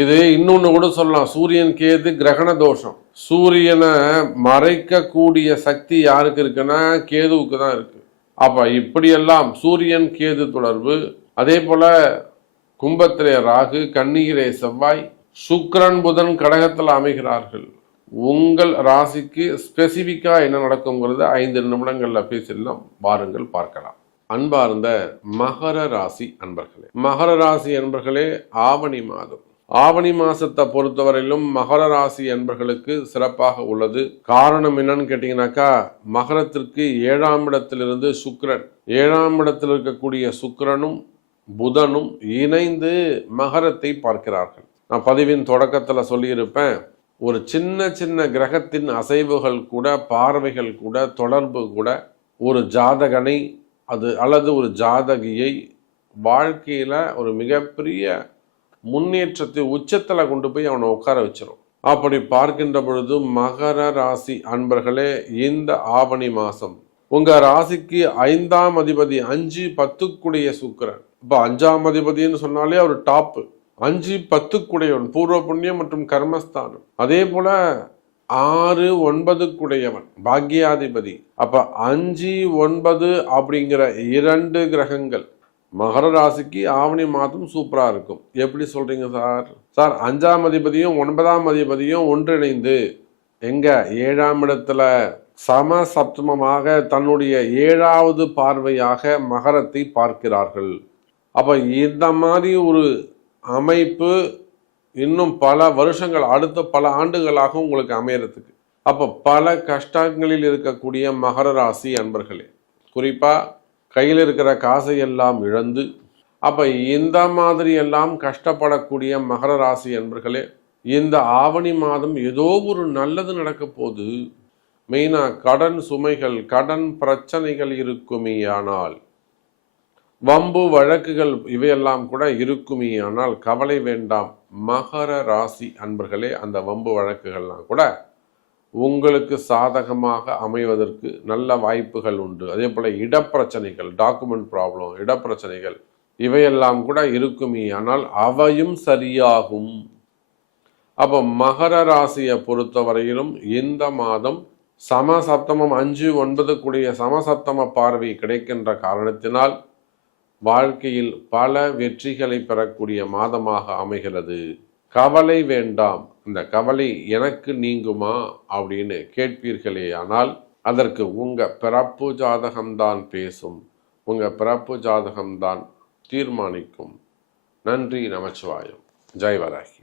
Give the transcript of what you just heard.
இது இன்னொன்னு கூட சொல்லலாம். சூரியன் கேது கிரகண தோஷம். சூரியனை மறைக்கக்கூடிய சக்தி யாருக்கு இருக்குன்னா கேதுவுக்கு தான் இருக்கு. அப்ப இப்படியெல்லாம் சூரியன் கேது தொடர்பு அதே போல கும்பத்திலே ராகு கண்ணீரே செவ்வாய் சுக்ரன் புதன் கடகத்தில் அமைகிறார்கள். உங்கள் ராசிக்கு ஸ்பெசிஃபிக்காக என்ன நடக்குங்கிறது ஐந்து நிமிடங்களில் பேசிடலாம். வாருங்கள் பார்க்கலாம். அன்பார்ந்த மகர ராசி அன்பர்களே மகர ராசி அன்பர்களே ஆவணி மாதம். ஆவணி மாசத்தை பொறுத்தவரையிலும் மகர ராசி என்பர்களுக்கு சிறப்பாக உள்ளது. காரணம் என்னன்னு கேட்டீங்கன்னாக்கா மகரத்திற்கு ஏழாம் இடத்திலிருந்து சுக்கரன். ஏழாம் இடத்தில் இருக்கக்கூடிய சுக்கரனும் புதனும் இணைந்து மகரத்தை பார்க்கிறார்கள். நான் பதிவின் தொடக்கத்தில் சொல்லியிருப்பேன் ஒரு சின்ன சின்ன கிரகத்தின் அசைவுகள் கூட பார்வைகள் கூட தொடர்பு கூட ஒரு ஜாதகனை அது அல்லது ஒரு ஜாதகியை வாழ்க்கையில் ஒரு மிகப்பெரிய முன்னேற்றத்தை உச்சத்தில் கொண்டு போய் அவனை உட்கார வச்சிரும். அப்படி பார்க்கின்ற பொழுது மகர ராசி அன்பர்களே இந்த ஆவணி மாதம் உங்கள் ராசிக்கு ஐந்தாம் அதிபதி அஞ்சு பத்துக்குடைய சுக்கரன். இப்போ அஞ்சாம் அதிபதினு சொன்னாலே அவர் டாப்பு அஞ்சு பத்துக்குடையவன் பூர்வ புண்ணியம் மற்றும் கர்மஸ்தானம். அதே போல ஆறு ஒன்பதுக்குடையவன் பாக்யாதிபதி. அப்ப அஞ்சு ஒன்பது அப்படிங்கிற இரண்டு கிரகங்கள் மகர ராசிக்கு ஆவணி மாதம் சூப்பரா இருக்கும். எப்படி சொல்றீங்க சார்? சார் அஞ்சாம் அதிபதியும் ஒன்பதாம் அதிபதியும் ஒன்றிணைந்து எங்க? ஏழாம் இடத்துல சம சப்தமமாக தன்னுடைய ஏழாவது பார்வையாக மகரத்தை பார்க்கிறார்கள். அப்ப இந்த மாதிரி ஒரு அமைப்பு இன்னும் பல வருஷங்கள் அடுத்த பல ஆண்டுகளாக உங்களுக்கு அமையறதுக்கு. அப்போ பல கஷ்டங்களில் இருக்கக்கூடிய மகர ராசி அன்பர்களே குறிப்பா கையில் இருக்கிற காசை எல்லாம் இழந்து அப்போ இந்த மாதிரி எல்லாம் கஷ்டப்படக்கூடிய மகர ராசி அன்பர்களே இந்த ஆவணி மாதம் ஏதோ ஒரு நல்லது நடக்க போது மெயினா கடன் சுமைகள் கடன் பிரச்சனைகள் இருக்குமேயானால் வம்பு வழக்குகள் இவையெல்லாம் கூட இருக்குமே ஆனால் கவலை வேண்டாம். மகர ராசி அன்பர்களே அந்த வம்பு வழக்குகள்லாம் கூட உங்களுக்கு சாதகமாக அமைவதற்கு நல்ல வாய்ப்புகள் உண்டு. அதே போல் இடப்பிரச்சனைகள் டாக்குமெண்ட் ப்ராப்ளம் இடப்பிரச்சனைகள் இவையெல்லாம் கூட இருக்குமே. ஆனால் அவையும் சரியாகும். அப்போ மகர ராசியை பொறுத்தவரையிலும் இந்த மாதம் சமசப்தமம் அஞ்சு ஒன்பது கூடிய சமசப்தம பார்வை கிடைக்கின்ற காரணத்தினால் வாழ்க்கையில் பல வெற்றிகளை பெறக்கூடிய மாதமாக அமைகிறது. கவலை வேண்டாம். இந்த கவலை எனக்கு நீங்குமா? அப்படின்னு கேட்பீர்களே ஆனால் அதற்கு உங்க பிறப்பு ஜாதகம்தான் பேசும். உங்க பிறப்பு ஜாதகம்தான் தீர்மானிக்கும். நன்றி நமச்சிவாயம். ஜெய் வராகி